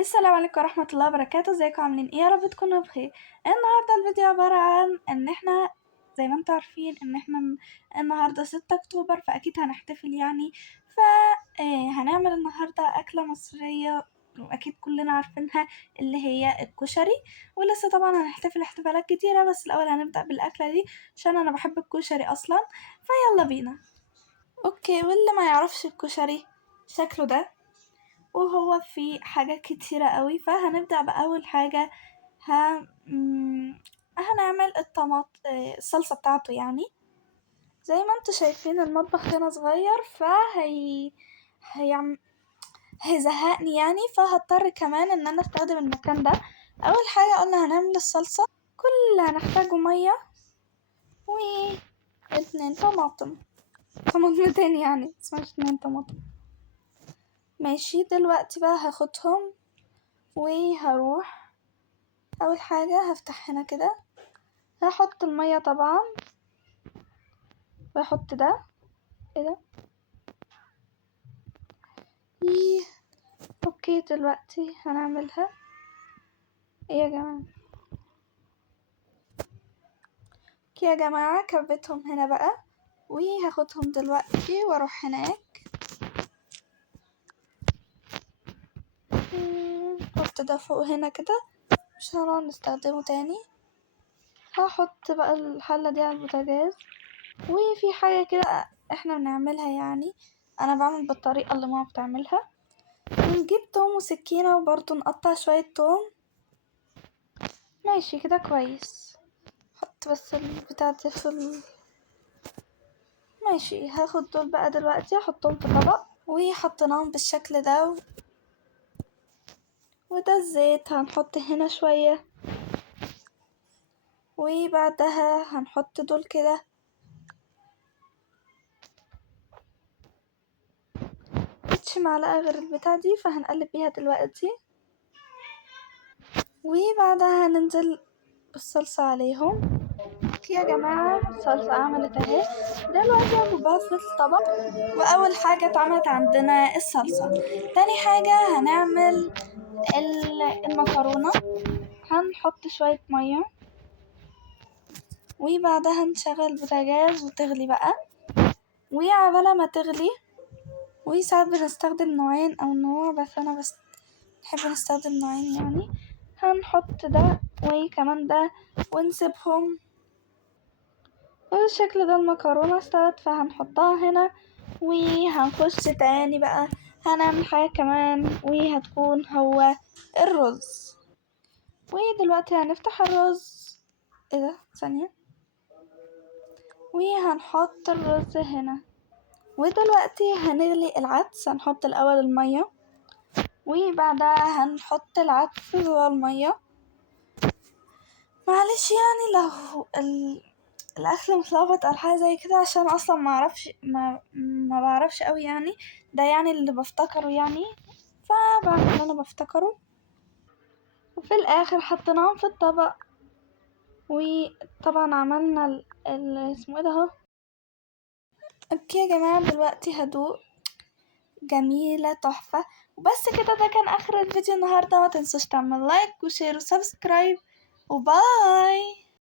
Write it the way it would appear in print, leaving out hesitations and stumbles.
السلام عليكم ورحمة الله وبركاته. ازيكم عاملين ايه؟ يا رب تكونوا بخير. النهاردة الفيديو عبارة عن ان احنا زي ما انتوا عارفين ان احنا النهاردة 6 اكتوبر، فاكيد هنحتفل يعني. هنعمل النهاردة اكلة مصرية واكيد كلنا عارفينها، اللي هي الكشري. ولسه طبعا هنحتفل احتفالات كتيرة، بس الاول هنبدأ بالاكلة دي عشان انا بحب الكشري اصلا. فيلا بينا. اوكي، واللي ما يعرفش الكشري شكله ده، وهو في حاجات كتيرة قوي. فهنبدأ بأول حاجة. ه... مم، هنعمل الصلصة بتاعته يعني. زي ما انتوا شايفين المطبخ هنا صغير، هيعم... هيزهقني يعني، فهضطر كمان ان انا استخدم المكان ده. اول حاجة قلنا هنعمل الصلصة. كل اللي هنحتاجه مية و 2 طماطمتين يعني، اسمها 2 طماطم. ماشي، دلوقتي بقى هاخدهم وهروح. اول حاجة هفتح هنا كده، هحط المية طبعا، واحط ده. ايه ده؟ إيه. اوكي، دلوقتي هنعملها. ايه يا جماعة؟ اوكي يا جماعة، كبتهم هنا بقى، وهاخدهم دلوقتي واروح هناك. حط ده فوق هنا كده، مش هنقعد نستخدمه تاني. هحط بقى الحلة دي على البوتاجاز. وفي حاجة كده احنا بنعملها يعني، انا بعمل بالطريقة اللي ماما بتعملها. نجيب توم وسكينة وبرضه نقطع شوية توم. ماشي كده كويس. حط بس البتاع دي ماشي. هاخد دول بقى دلوقتي احطهم في طبق، وحطيناهم بالشكل ده. وده الزيت هنحط هنا شوية، وبعدها هنحط دول كده. مش معلقة غير البتاع دي، فهنقلب بيها دلوقتي. وبعدها هننزل بالصلصة عليهم. يا جماعة الصلصة عملت اهي. دلوقتي هنحطها في الطبق. واول حاجة اتعملت عندنا الصلصة. تاني حاجة هنعمل المكرونة. هنحط شوية مية، وبعدها نشغل البوتاجاز وتغلي بقى. وعبالة ما تغلي، وساعات بنستخدم نوعين او نوع، بس انا بحب نستخدم نوعين يعني. هنحط ده وكمان ده ونسيبهم بالشكل ده. المكرونة استوت، فهنحطها هنا. وهنخش تاني بقى، هنعمل حاجة كمان وهتكون هو الرز. ودلوقتي هنفتح الرز. ايه ده؟ ثانية. وهنحط الرز هنا. ودلوقتي هنغلي العدس. هنحط الأول المية، وبعدها هنحط العدس جوا المية. معلش يعني لو الاكل متلخبط او حاجه زي كده، عشان اصلا ما بعرفش قوي يعني. ده يعني اللي بفتكره يعني، فبعمل اللي انا بفتكره. وفي الاخر حطيناهم في الطبق. وطبعا عملنا اسمه ايه ده اهو. اوكي يا جماعه، دلوقتي هدوق. جميله تحفه. وبس كده، ده كان اخر الفيديو النهارده. ما تنسوش تعمل لايك وشير وسبسكرايب، وباي.